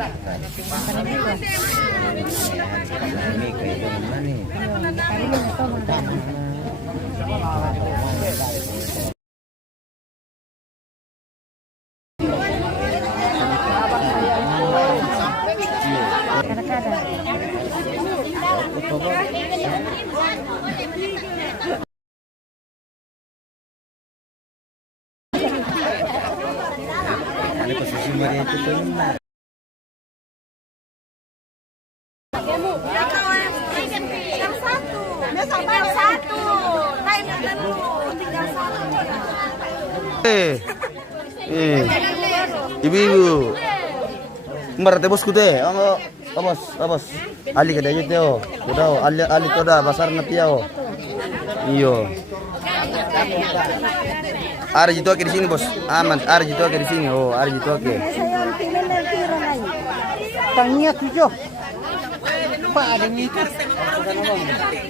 Ada posisi Maria itu tuh. Ibu-ibu. Mbak bosku teh, bos. Ali kada aja teo. Udah, ali toda pasar na piao. Iyo. Ada jitu di sini, Bos. Aman, ada jitu di sini. Oh, ada jitu ke. Tanya tujuh. Pak ada itu.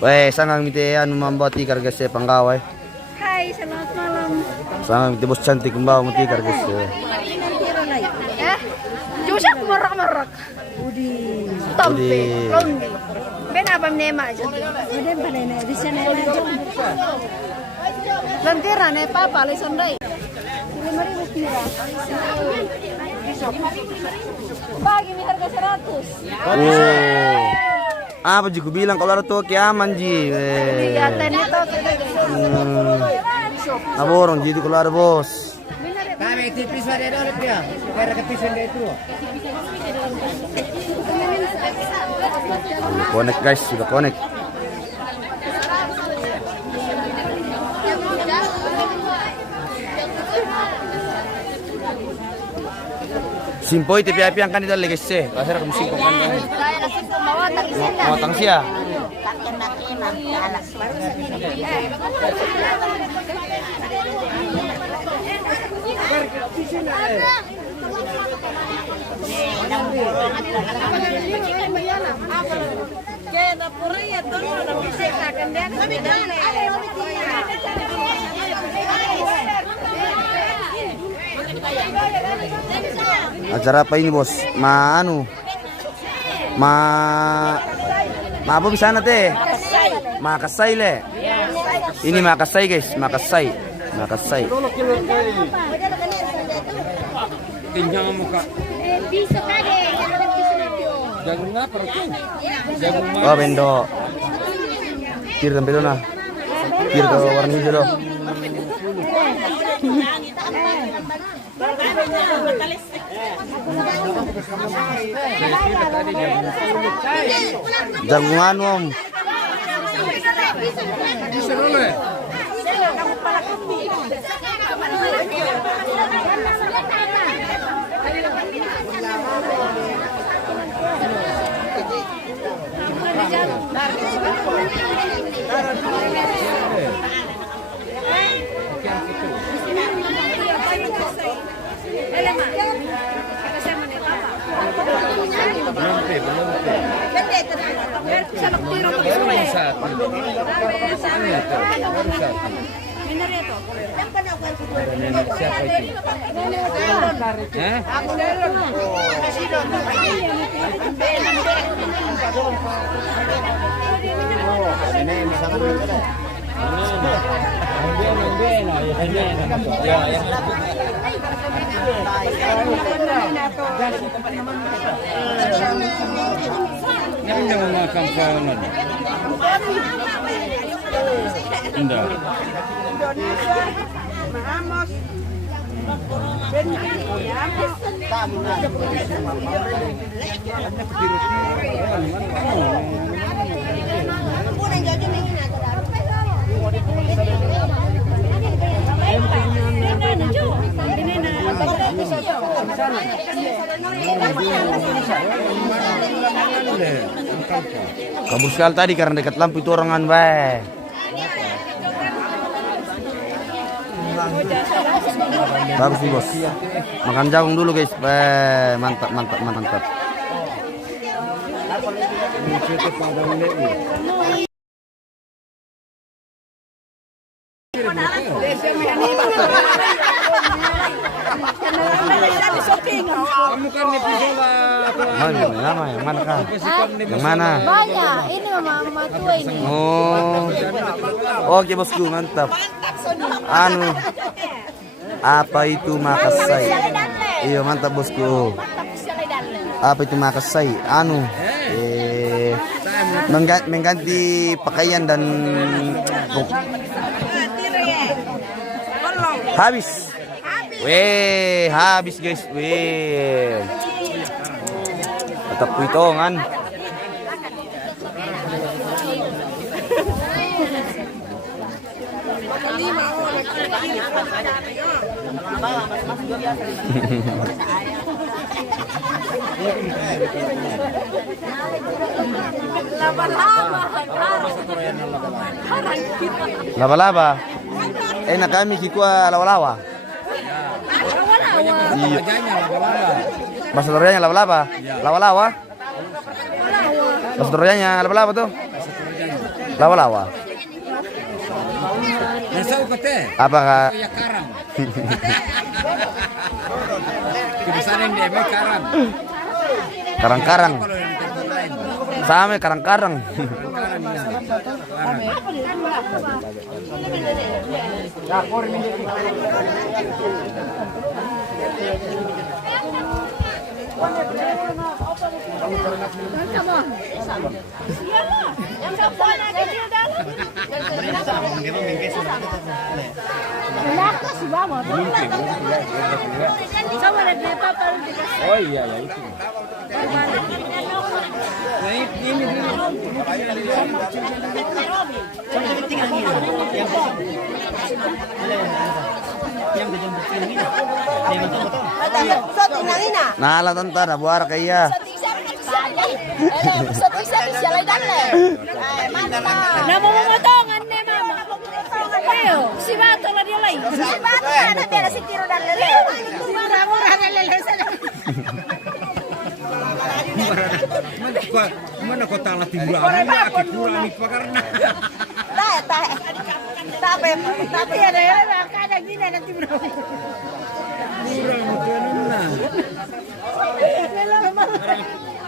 Weh, sangang mite anu mambati karga se panggawai. Hai, selamat malam. Sangang mite bos cantik membawa mati karga se. Jusyak marak-marak. Udi. Tampe, londi. Ben apa menema aja. Ada pada di sana aja. Lentera ne papa le sondai. 5.000 pira. Bagi mi harga 100. Oh. Apa juga bilang kalau ada tuh kiaman ji. Iya, ten itu. Aborong jadi kalau ada bos. Kami tipis ada dole pria. Kira kepisan dia itu. Connect guys, sudah connect. Simpoi tapi api yang kan itu lagi sih. Pasar kamu simpoi kan. Mau tangsia. Acara apa ini bos? Ma apa bisa teh? Makasai le. Ini makasai guys, makasai. Tinggal muka. Jagung apa itu? Jagung Oh bendo. Kir sampai dona. Kir ke warna hijau loh. Jagungan om. Siapa itu? Yang jangan makan kanan. Indah. Kabur sekali tadi karena dekat lampu itu orangan bae. Bagus nih bos. Makan jagung dulu guys. Mantap. Kamu kan di pisola Yang mana kah? Yang mana? Banyak. Ini mama tua ini. Oh. Oke bosku, mantap. Anu. Apa itu makasai? Iya, mantap bosku. Apa itu makasai? Anu. Mengganti pakaian dan habis. Weh, habis guys. Weh. Tetap hitungan. Laba-laba. Enak kami kikua lawa-lawa. Iya. Bahasa Koreanya laba-laba. Lawa-lawa. Bahasa Koreanya laba-laba tuh. Lawa-lawa. Apakah? Karang-karang. Sama karang-karang. Oh iya ya itu. Nah, lah tante, na buara kaya. Namomotongan ni mama. Ayo, si Bato na dia lagi. Si Bato na dia si tiro dan lele. Murah-murah na lele sana. Mana kau tak latih bulan? Aku kurang ni pakarna. Tapi ada yang kadang gini nanti berapa.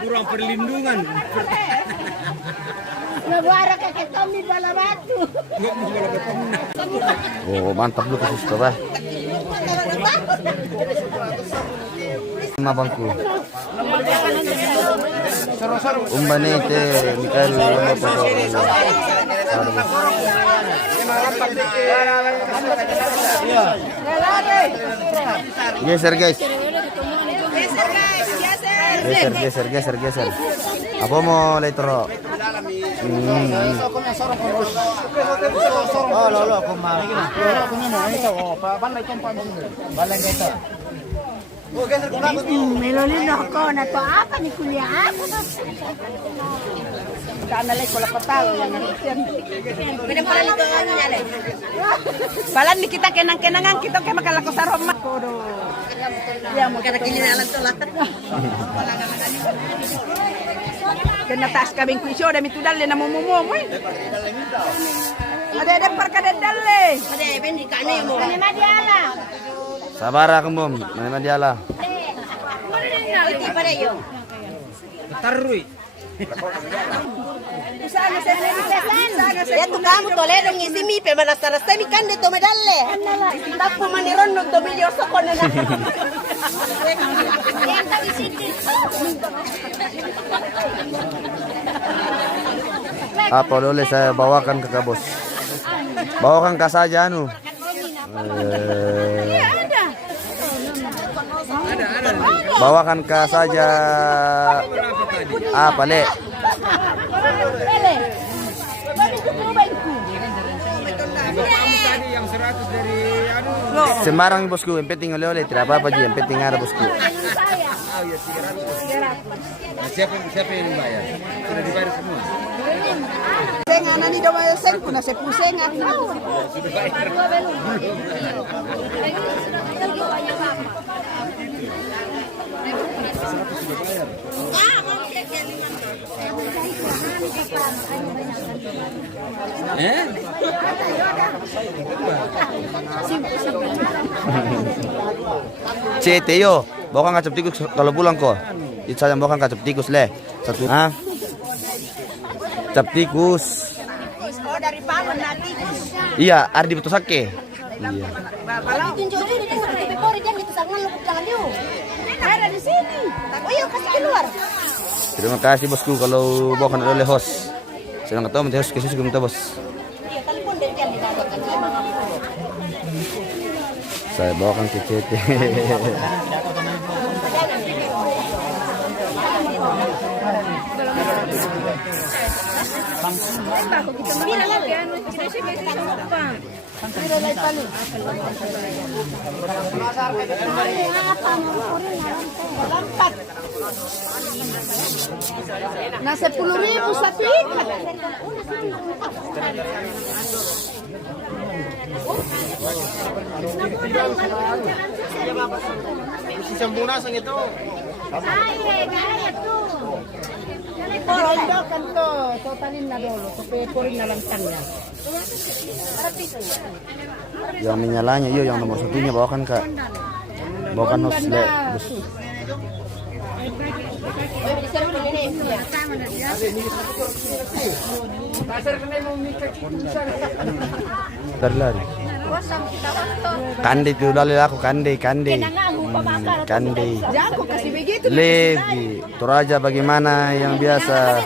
Kurang perlindungan. Nabuara kakek kami bala batu. Oh, mantap lu kasus coba. Mabangku. Umbanete Mikael Geser guys. Geser. Apa mau letro? Oh, lolo, kumari. Melolin ako na to apa ni kuya? Kanalay ko lapatalo yan. Pwede pala nito ano niya. Balan ni kita kenang-kenangan kita kay makalako sa Roma. Ya mo kada kininalan to lakat. Kena taas kaming kuisyo dami tudalle na mumumoy. Ada perkadadalle. Ada bendi kane mo. Kane madiala. Sabar akong mana diala. Iti pa rin yun. Tarui. Ya tu kamu Toledo ngisi mipe manasarasta mi kande to medalle. Tapo maniron no to video so kono na. Apa boleh saya bawakan ke kabos? Bawakan ke saja anu. Bawakan ke saja apa le? Sembarang bosku, yang penting oleh-oleh tidak apa-apa je, yang penting ada bosku. Siapa yang bayar? Sudah dibayar semua. Sengan ani daw sen kuna se pusengan. Cete yo, bawa ngacap tikus kalau pulang kok. Itu saya bawakan cap tikus le. Satu. Ah. Cap tikus. Oh, dari Paman na tikus. Iya, Ardi Betosake. Iya. Ditunjuk-tunjuk di seperti pepori dan itu sangat luput jangan yuk. Ada di sini. Oh iya, kasih keluar. Terima kasih bosku kalau bawakan oleh host. Senang ketemu host kesus kita bos. Iya, telepon dari kan di dalam. Saya bawakan kecete. Nah 10.000 satu ikat. Si sempurna sang itu. Pondokan to, totalin na dulu, pepeporin na lang tangnya. Yang menyalanya, iyo yang nomor satunya bawakan kak. Bawakan host le. Bos. Terlari. Kande itu lali aku kande. Kande. Jago kasih begitu. Levi, Toraja bagaimana yang biasa?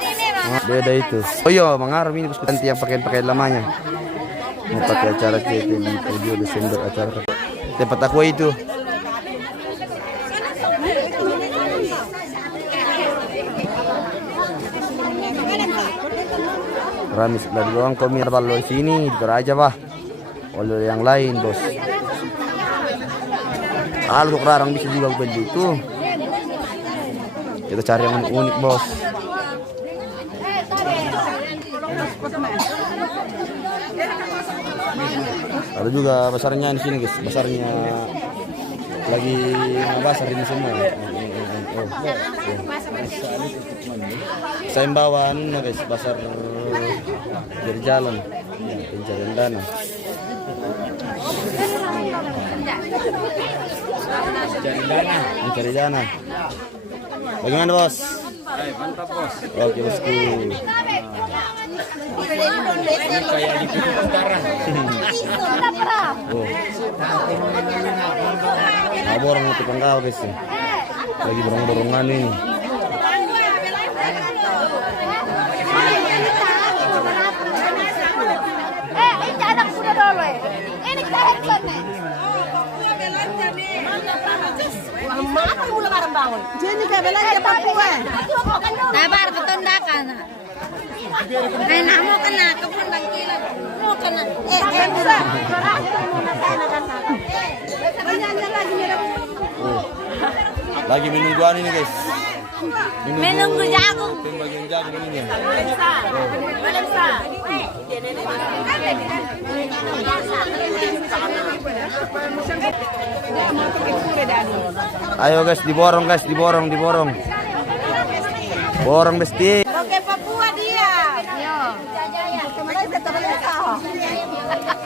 Beda itu. Oh iya, mengaruh ini bosku nanti yang pakaian lamanya. Mau pakai acara kita di 7 Desember acara tempat aku itu. Ramis dari doang kami ballo sini di Toraja bah. Oleh yang lain bos. Kalau kerarang bisa juga beli itu. Kita cari yang unik bos. Ada juga pasarnya di sini guys. Pasarnya lagi ngebasar ini semua. Oh. Saya bawa guys pasar dari jalan. Pencarian dana. Mencari dana. Bagaimana bos? Mantap bos. Oke bosku. Kayak di Pintu sekarang. Oh. Nah, borong itu kau guys. Lagi borong-borongan ini. Ini anak sudah dulu. Ini kehebat nih. Apa mula barang bangun? Jadi kayak belanja Papua. Sabar ketondakan. Ay namo kana kapun bangkilan. Mo kana. Bisa. Banyak lagi ya. Lagi menungguan ini guys. Menunggu jagung. Bagian jagung ini. Ayo guys, diborong. Borong besti. Oke Papua dia. Yo.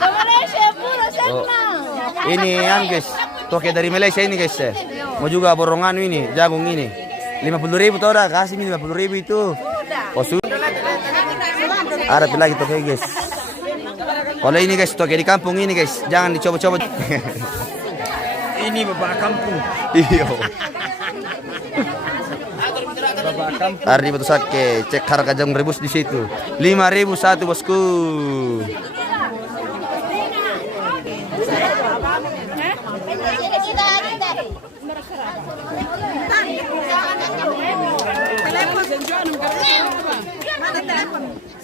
Malaysia pura senang. Ini yang guys, toke dari Malaysia ini guys. Mau juga borongan ini, jagung ini. 50.000 tuh udah kasih nih 50.000 itu. Oh sudah. Ada lagi toke guys. Kalau ini guys, toke di kampung ini guys, jangan dicoba-coba. Ini bapak kampung. Iya. Ardi Betosake, cek harga jagung rebus di situ. 5.000 satu bosku.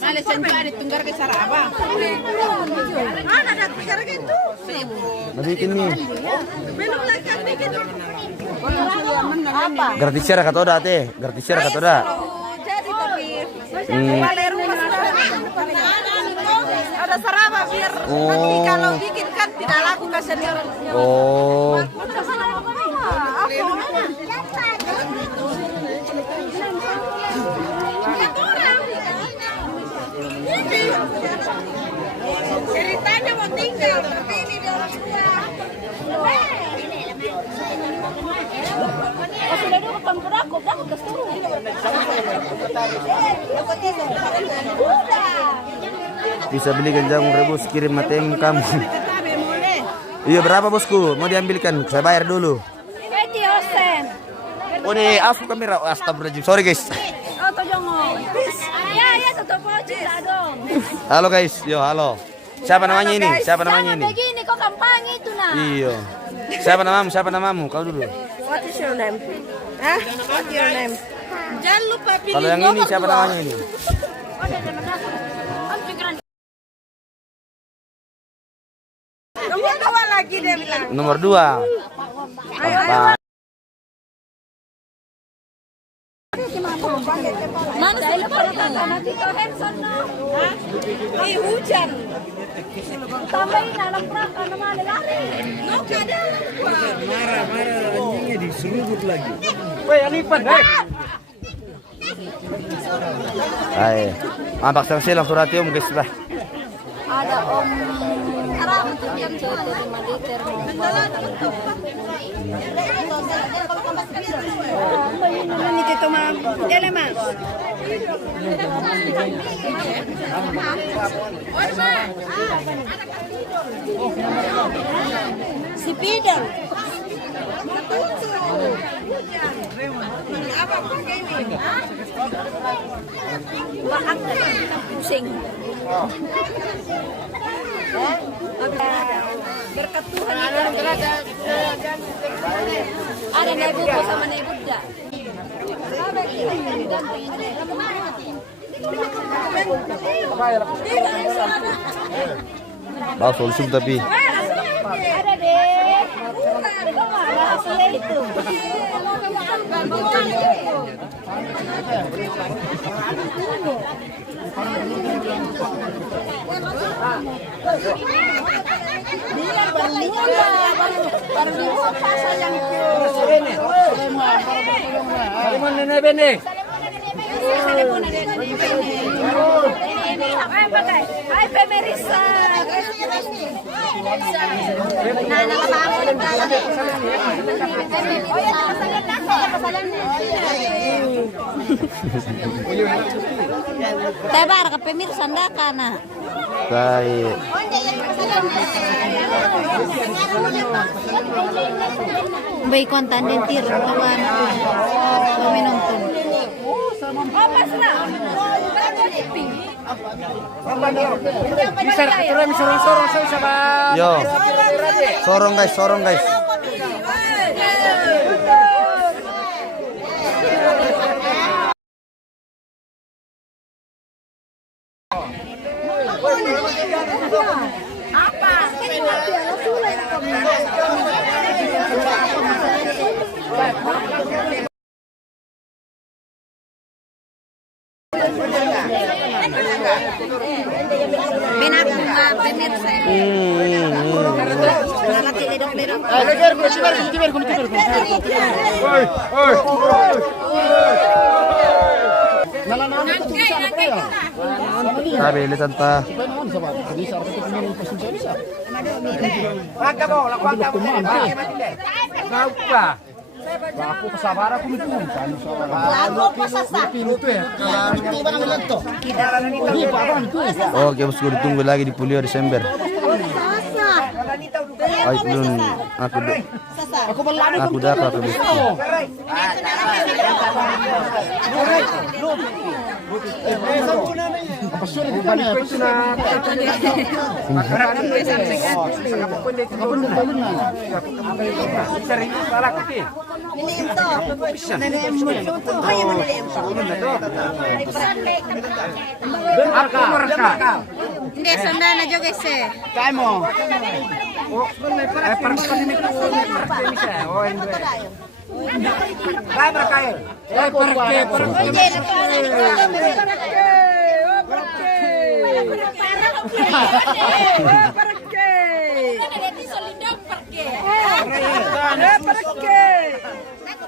Ada senjuan ditunggar ke Saraba. Mana ada pikir gitu? Bikin nih. Belum lagi bikin. Apa? Gratis share kata udah teh, gratis share kata udah. Jadi tapi balik rumah ada Saraba biar nanti kalau bikin kan tidak laku ke senior. Oh. Ceritanya mau tinggal, tapi ini dia orang tua. Oh, sudah dulu kan aku dah Bisa belikan jagung rebus, kirim ATM kamu. Iya berapa bosku? Mau diambilkan? Saya bayar dulu. Oh nih, aku kamera. Astagfirullahaladzim. Sorry guys. Halo guys, yo halo. Siapa namanya ini? Siapa namanya ini? Begini kok kampanye itu nah. Iya. Siapa namamu? Siapa namamu? Kau dulu. What is your name? Hah? What's your name? Jangan lupa pilih Kalau yang ini siapa namanya ini? Nomor 2 lagi dia bilang. Nomor 2. Apa? Mana sih nanti kau Hanson no. Hujan. Tambahin anak peraka nama lari. No kada. Marah anjingnya diseruduk lagi. Hai. Ampak sang silang suratium guys bah. Ada om arah untuk yang CT 5 liter. Ini kita mah. Ele mah. Si Pidang. Bahak pusing. Berkat Tuhan ada naik buku sama naik Buddha. Bau solusi tapi. Ada deh. Hasilnya itu. Biar baru dibuka sayang. Hai pemirsa. Tebar ke pemirsa ndak kana. Baik. Baik konten dan tir kawan. Kami nonton. Yo. Sorong guys, sorong guys. Sabi lisan pa. Aku kesabaran aku minum. Oke bosku, ditunggu lagi di Pulior Desember. Ay, belum. Aku dapat tuh bosku. Hindi sanda na jo guys eh. Kaya mo.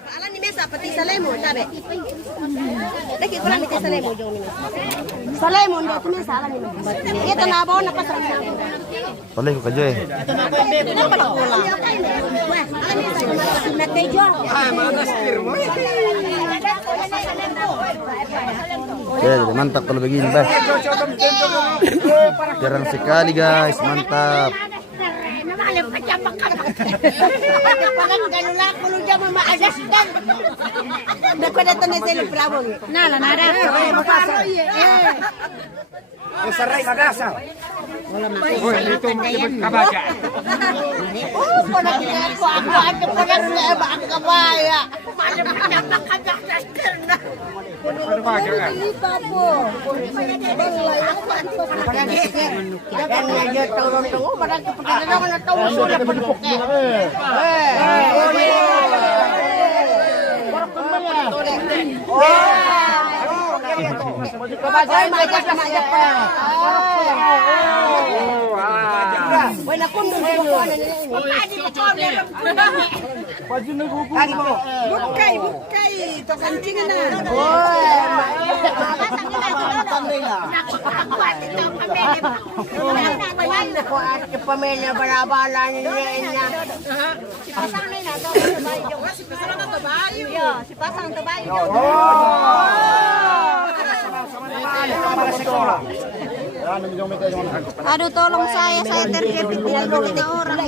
Alam ni mesa pati sa lemon, sabi. Lagi ko lang ito sa lemon yung minasa. Sa lemon, dito mesa, alam ni mesa. Ito na ba, napasarap sa lemon. Oleh ko kayo eh. Ito na pala kulang. Alam ni mesa, natejo. Ah, mga gaspir mo. Mantap kalau begini, Bas. Jarang sekali, guys. Mantap. Saray magasa. Bukai, to kancingan na. Pamilya balabala niya. Si Pasang Tabayo. Aduh, tolong saya terjepit di dalam kita orang.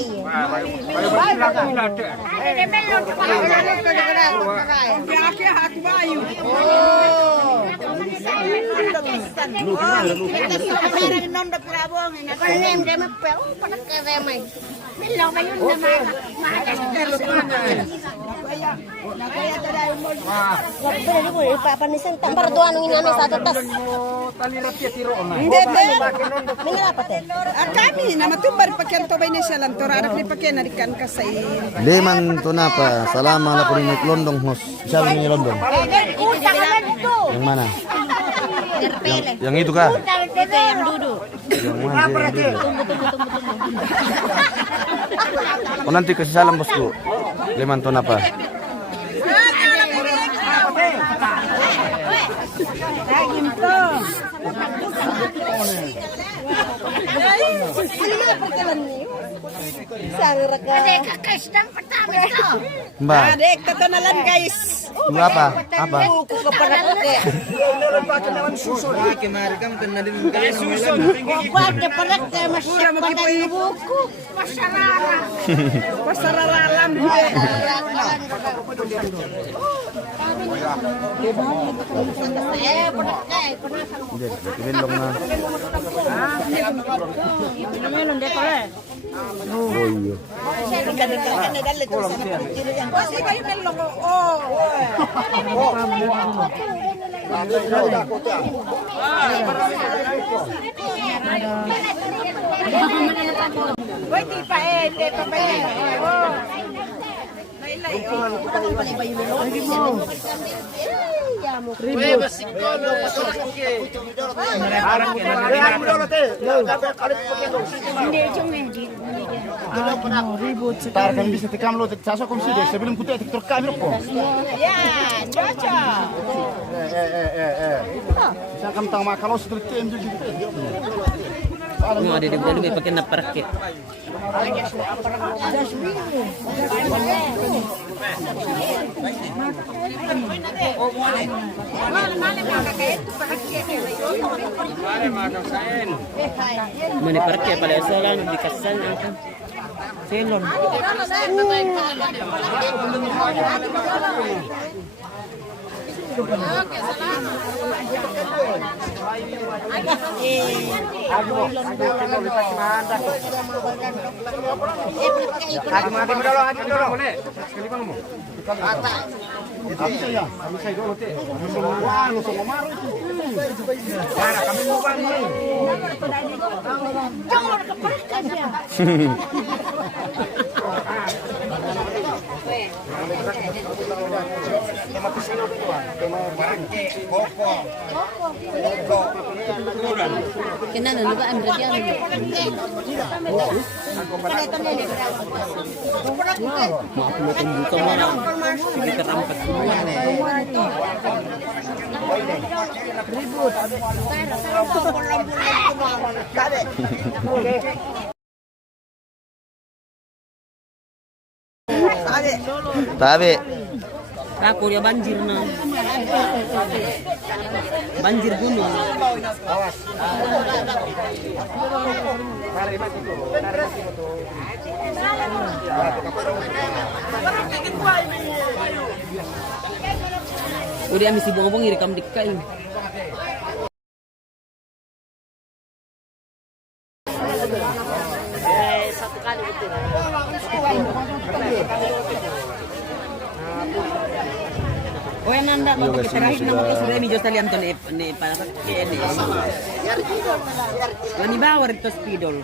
Kami nama tumbar pakaian to bay siya lang tora anak ni pakaian narikan ka sa Leman to na pa. Salamat ako ni London host. Siya ni London. Yang mana? Yang itu kah? Itu yang duduk. Yang mana? Oh nanti kasih salam bosku. Leman to na pa. Mbak. Adek tatanalan guys. Itu apa? Apa? Buku kepada pakai. Buat kepada ke masyarakat buku. Pasararan. Oh iya. Tarkan bisa tikam lo sasa kom sih sebelum kutu tiktok kamera ko. Ya, cocok. Bisa kam tang kalau sudah tem jadi. Mau ada di dalam pakai naparak. Mana pakai pada soalan di kasan angkat. Selon. Kena nanu ba ang radyan. Maapulutin dito mga hindi katampat semua. Ribut. Tabe. Aku dia banjir na. Banjir gunung. Udah misi bong-bong direkam dikai. Satu kali gitu. Oh yang nanda mau kita terakhir nama ko sudah medyo salian to ni para ini. Ni bawar itu spidol.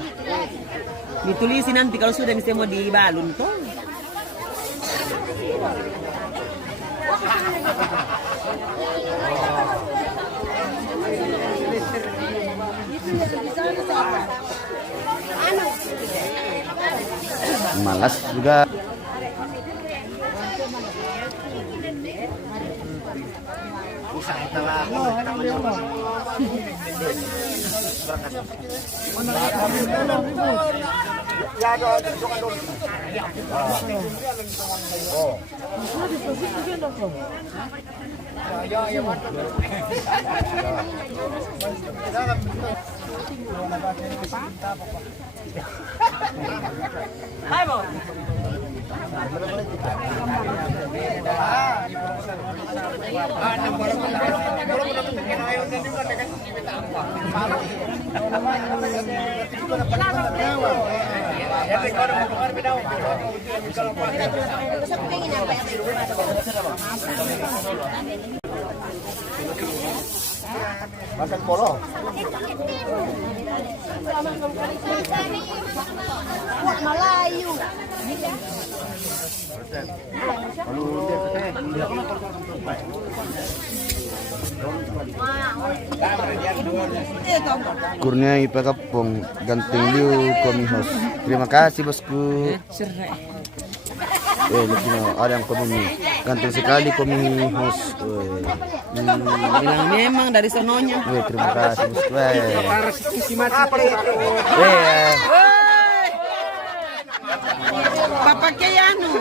Ditulisin nanti kalau sudah mesti mau dibalun to. Malas juga. Hai, Bo. Makan polo. Malayu. Kurnia Ipakapong Ganteng Liu Komihos. Terima kasih bosku. Lagi ada yang komini. Ganteng sekali Komihos. Bilang memang dari sononya. Terima kasih bosku. Papa Kayano.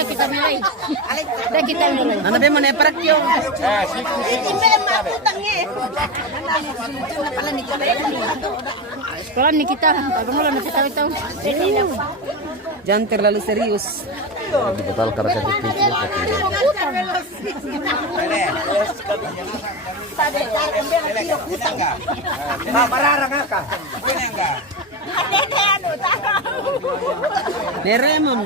Kita mulai. Kita mulai. Ano ba mo na parakyo? Sekolah nih kita, bagaimana nanti tahu-tahu. Jangan terlalu serius. Betul karena itu. Neremon.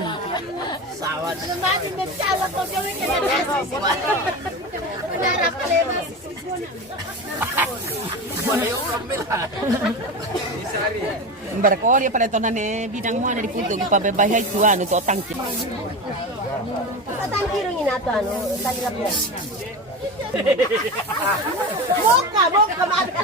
Barko dia pada tonan bidang mana di punto di pabebahay tuan untuk tangki. Tangki rin nato ano, talilapnya. Boka mata.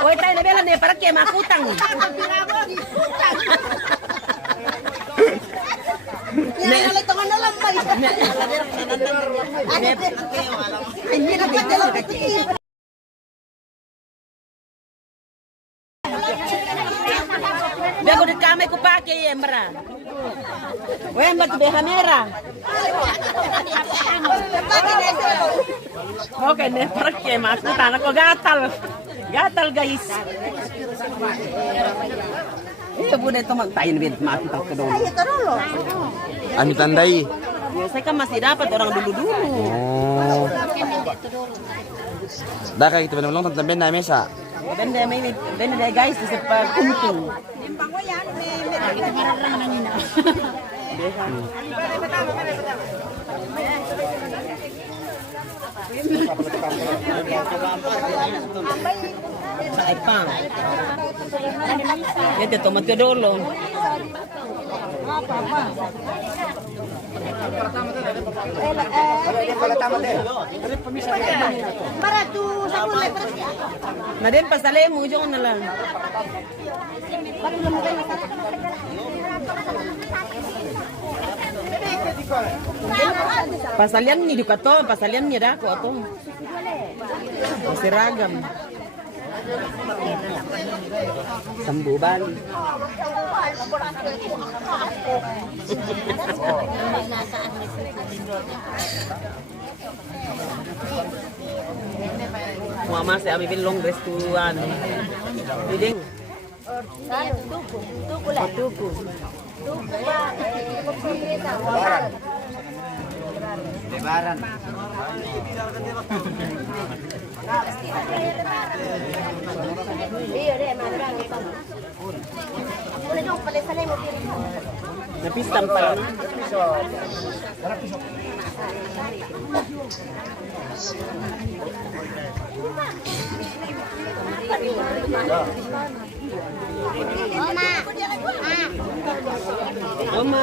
Oy, tayo na bela para kaya makutang. Nalito ko na lang ba? Hindi na pwede lang ito. Bego di kami ko pakai Embra. Wen bat be kamera. Oke, ne para kaya makutang ako gatal. Gatal guys. Iya bude to magtayin bid makita ko doon. Ami tandai. Ya, saya kan masih dapat orang dulu-dulu. Oh. Dah kayak kita benar-benar tentang benda mesa. Benda guys di sepa kuntung. Sa ipang. Ito tomat ko dolo. Para tu sabun lai para siya. Na din pasale mo jong na lang. Pasalian ni dukato, pasalian ni dako ato. Siragam. Sambuban. Mama saya ambil long dress tuan. Iding. Tuku lai. Tuku. Lebaran. Iya deh, marang ito. Muna dong pala sa mo diri. Napistam pala. Oma.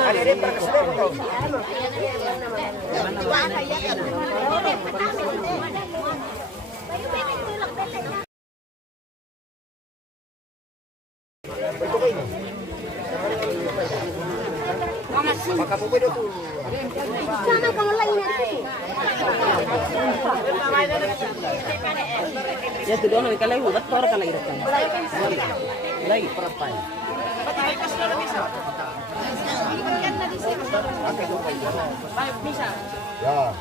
Sana kamu lagi nanti. Ya tu doon ikalay hubat para kala irakan. Lagi perapay. Ya.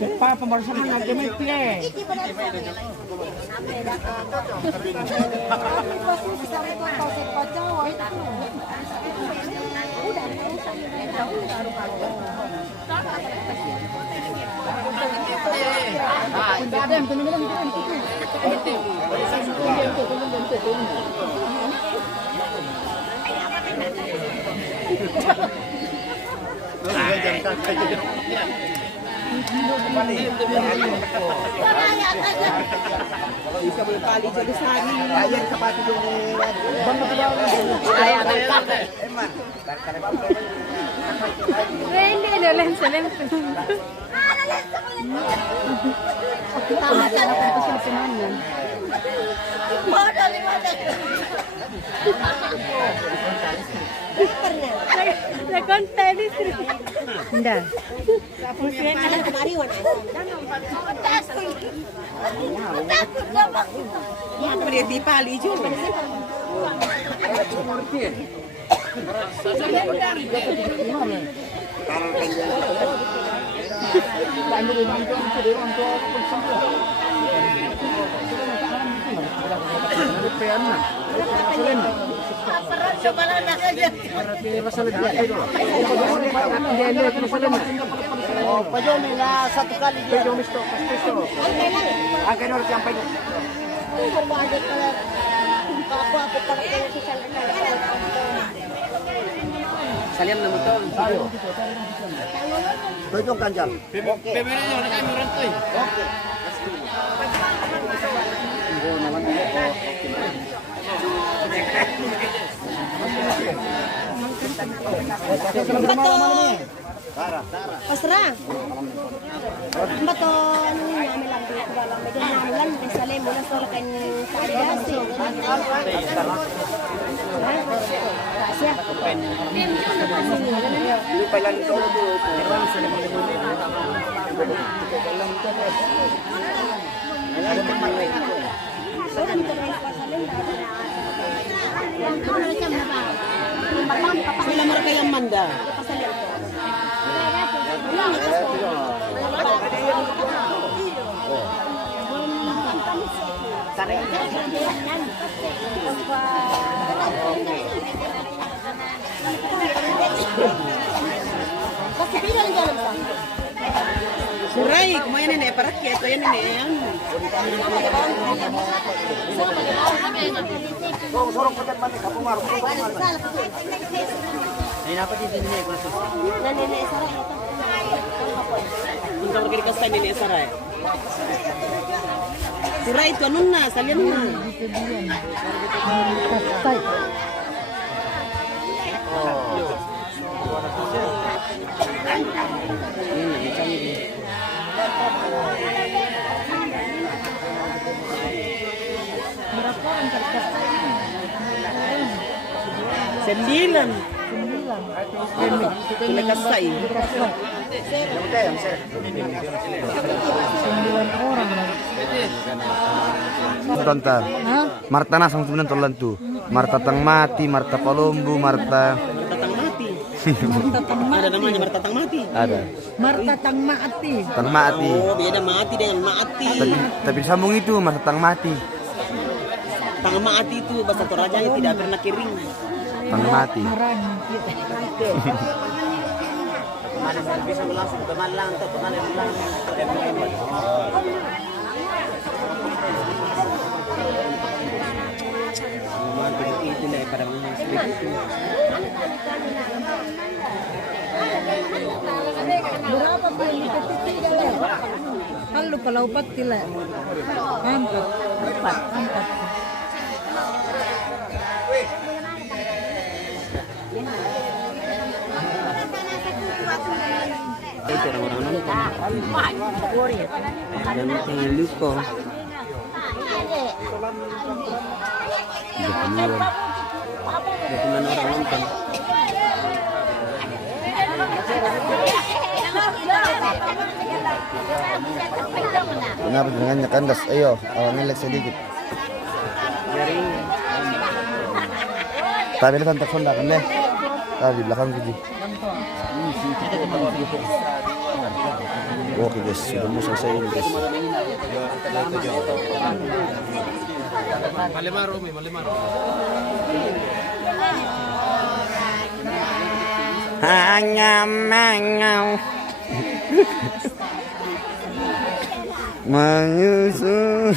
Siapa pembarusan lagi mikir. Bisa berkali jadi sehari. Ayan kapatid yung Hindi na lang sa lens. Tama sa yan. Nag-content ito. Hindi. Tapos yan na lang kumariwan. Yan pwede di pali jud. Oh, payomi na satu kali dia payomi sto pasto. Agak nor yang payo. Salian na mo to. Ayo. Tujuh kanjal. Oke. Pasrah. Baton namin lang dito ba lang medyo namulan sa lemo na solo kan sa Asia. Lupa lang ito. Sila mereka yang manda. Surai, kumain ini parakyat, ito yan ini. Sorong ko dyan man, kapumaro. Ay, dapat yung dinili ko na ito. Nanene saray. Kung ka magkalikas tayo, nini saray. Surai itu anun na, salian na. Sembilan. Tulekasay. Tanta. Marta na sang sebenarnya tolan tu. Marta tang mati, Marta Palombo, Marta. Tatang mati. Ada namanya Martatang mati. Ada. Marta tang maati. Tang mati. Oh, beda mati dengan mati. Tapi disambung itu Marta tang mati. Tang mati itu bahasa Torajanya tidak pernah kering. Tang mati. Bisa langsung ke Malang atau ke Malang. Itu lah pada Berapa beli ketiga le? Halu kalau 4 tila. Empat. Itu orang-orang nonton. Jangan lupa. Dokumen orang nonton. Kenapa dengannya kandas? Ayo, awalnya sedikit. Tapi lihat tak sonda kan leh. Di belakang gigi. Oke guys, sudah mau selesai ini guys. Malimaro, malimaro. Hanya mengau menyusul.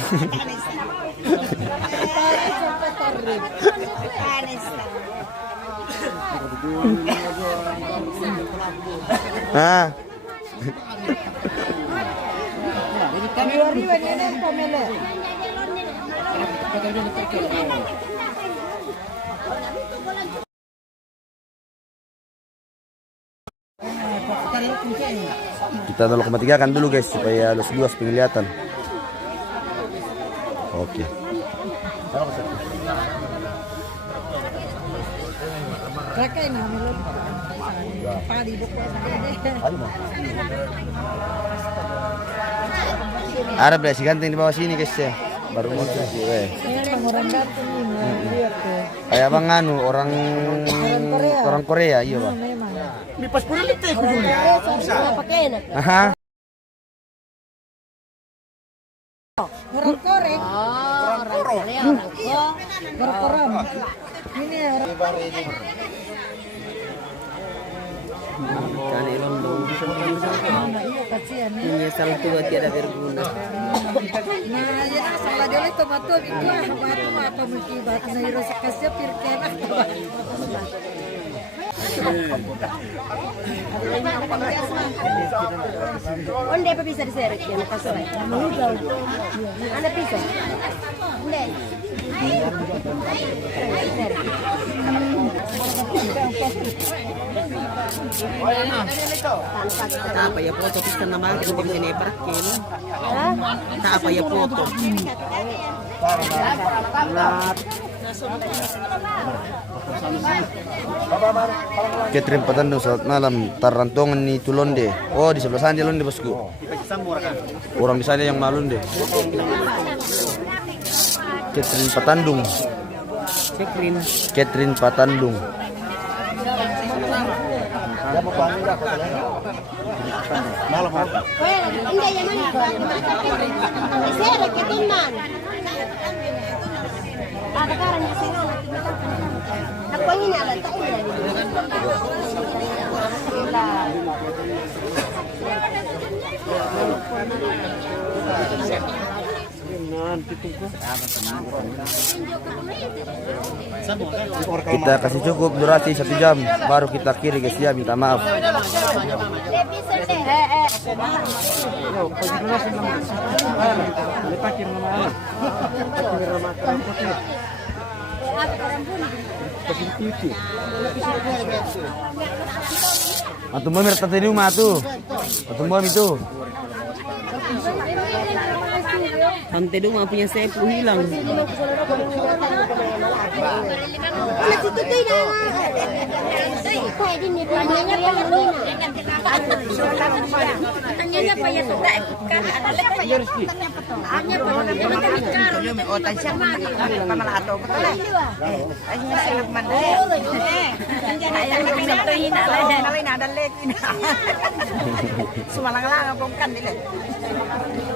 Ah. Kita 0,3 kan dulu guys supaya los luas penglihatan. Oke. Ada belas ganteng di bawah sini guys ya. Baru muncul sih. Kayak bang anu orang Korea iya bang. Lipas pun lipat ko dulu. Aha. Orang Korea. Orang Korea. Ini orang Kan elon dong bisa ini salah tua tiada berguna. Nah, ya salah dia itu batu itu batu apa mungkin batu na hiro sekasya pirkena. Onde apa bisa diseret ya pasal. Ada pisau. Onde. Tak apa ya foto bisa nama kita bisa neparkin. Tak apa ya foto. Catherine Patandong selamat malam. Tarantongan ni Tulonde. Oh di sebelah sana dia Londe bosku. Orang di sana yang Malunde. Catherine Patandung. Catherine Patandung. Enggak yang mana? Diseret ke teman. Ada karanya sini. Aku ini ada tak ini. Kita kasih cukup durasi 1 jam, baru kita kiri guys ya, minta maaf. Atau mau merta di rumah tuh, atau mau itu. Tante Duma punya sepu hilang.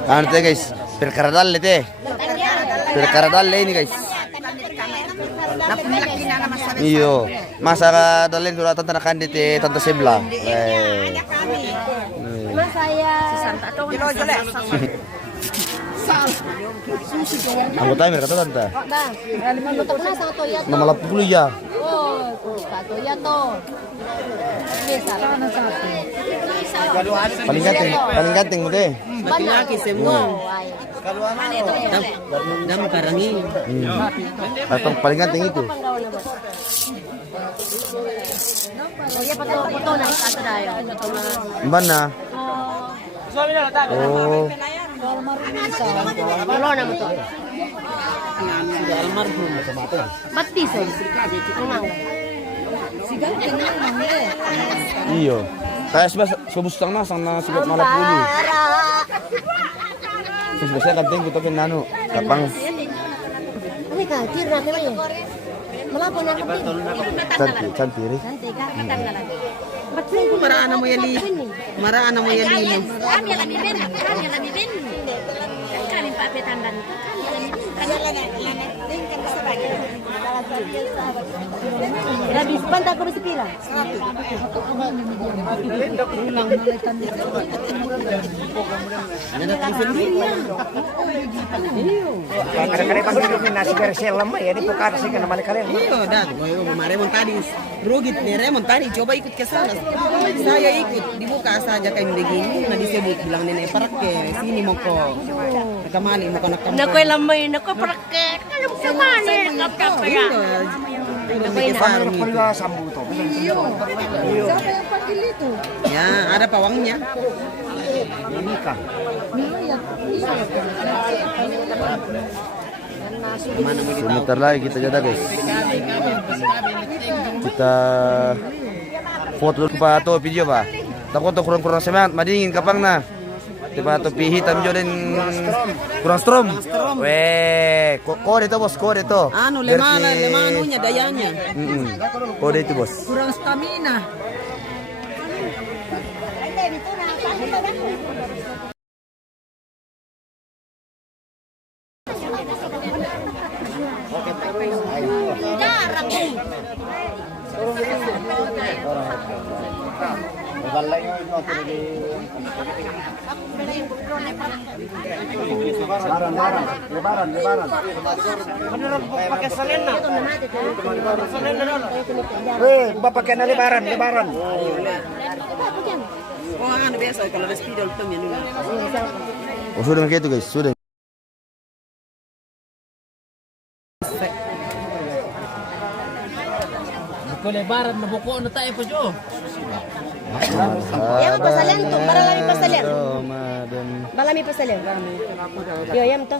Ante guys, perkara dalle teh. Perkara dalle ini guys. Iyo, masa dalle dulu tante nakan di tante sebelah. Mas saya Anggota mereka tuh tante. Bang, betul sama Toyota. Nama 80 ya. Oh, Kak Toyota. Biasa lah satu. Paling ganteng mo deh. Laki-laki semua. Dam karangi. Atau paling ganteng itu. Oh, ya foto na satu dayo. Mana? Oh, Wala na mo to. Almarhum. Baptiso. Unang. iyo. Kaya subustang na sang na sigat malap ulo. Subustang ganteng ko to nano. Kapang Ini ka, kira na kayo. Malapon na kapit. cantiri. Cantik ka, katang na lang. Maraan mo yali. Maraan mo yali. Kami lang ibin, kami lang ibin. Kami pa petandan. Habis banta ko sa pila. Kadang-kadang pang nasi bersih lemah ya, ini bukan sih kena balik kalian. Iyo, dah. Remon tadi rugit nih Remon tadi coba ikut ke sana. Saya ikut dibuka saja kayak begini. Nah disebut bilang nenek parke sini mau kok. Kamali mau kena kamu. Nakoy lamay, nakoy parke. Ano sa mali, kapkap ya. Sambuto. Ya, ada pawangnya. Nikah. Sebentar lagi kita jeda guys. Kita foto dulu pa to video ba. Takot to kurang-kurang semangat, madingin kapang na. Tiba to pihitam jo din kurang strom. Weh, kode to bos, kode to. Anu lemana anunya dayanya. Kode itu bos. Kurang stamina. Lebaran. Beneran pakai selena. Bapak kena lebaran. Oh, anu biasa kalau ada spidol tuh ya. Oh sudah kayak itu guys, sudah. Ko lebaran na buko na tayo po jo. Yang pasalian tuh, marami pasalian. Ramadan. Malami pasalian. Yo, yam to.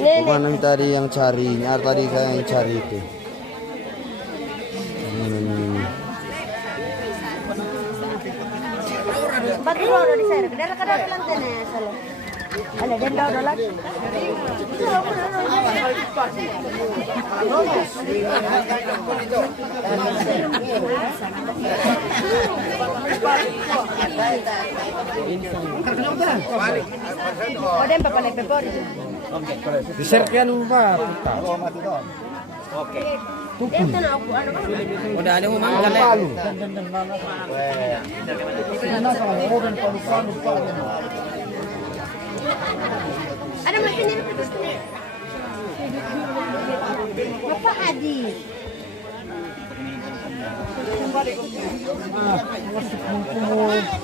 Bukan yang tadi yang cari, tadi saya yang cari itu. Bakit mo di sir? Kada lang din eh salo. Ala den daw dolag. O din pa pala pepor. Diserkian mo ba? Ito na ako ano. Udah ada humang kali. Ano mo pinili ko gusto niya? Mapahadi.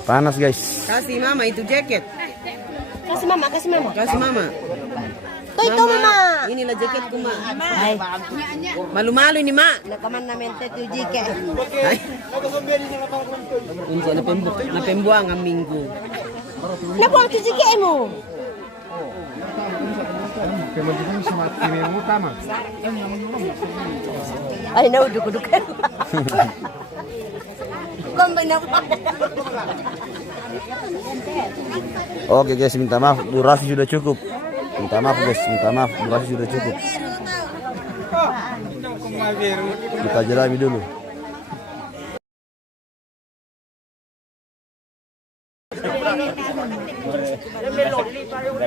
Panas guys. Kasih mama itu jaket. Kasih mama, kasih mama. Kasih mama. Ito mama. Inilah jaketku, Ma. Ay. Malu-malu ini, Ma. Nakaman namin ito jike. Ay. Unsa na pembuang ang minggu. Nabuang ito jike mo. Kemudian semati yang utama. Ay, nauduk-uduk. Kumbay na po. Oke guys, minta maaf, durasi sudah cukup. Minta maaf guys, minta maaf, durasi sudah cukup. Kita jerami dulu.